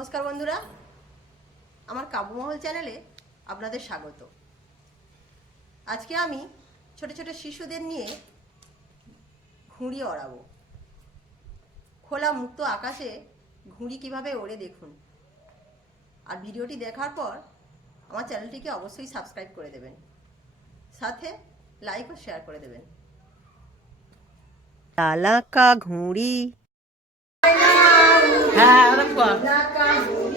নমস্কার বন্ধুরা। আমার কাব্যমহল চ্যানেলে আপনাদের স্বাগত। আজকে আমি ছোট ছোট শিশুদের নিয়ে ঘুড়ি ওড়াবো খোলা মুক্ত আকাশে ঘুড়ি কীভাবে ওড়ে দেখুন। আর ভিডিওটি দেখার পর আমার চ্যানেলটিকে অবশ্যই সাবস্ক্রাইব করে দেবেন। সাথে লাইক ও শেয়ার করে দেবেন। লালাকা ঘুড়ি। হ্যাঁ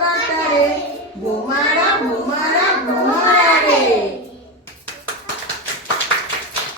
ಕಾಪಾಡ್ತಾರೆ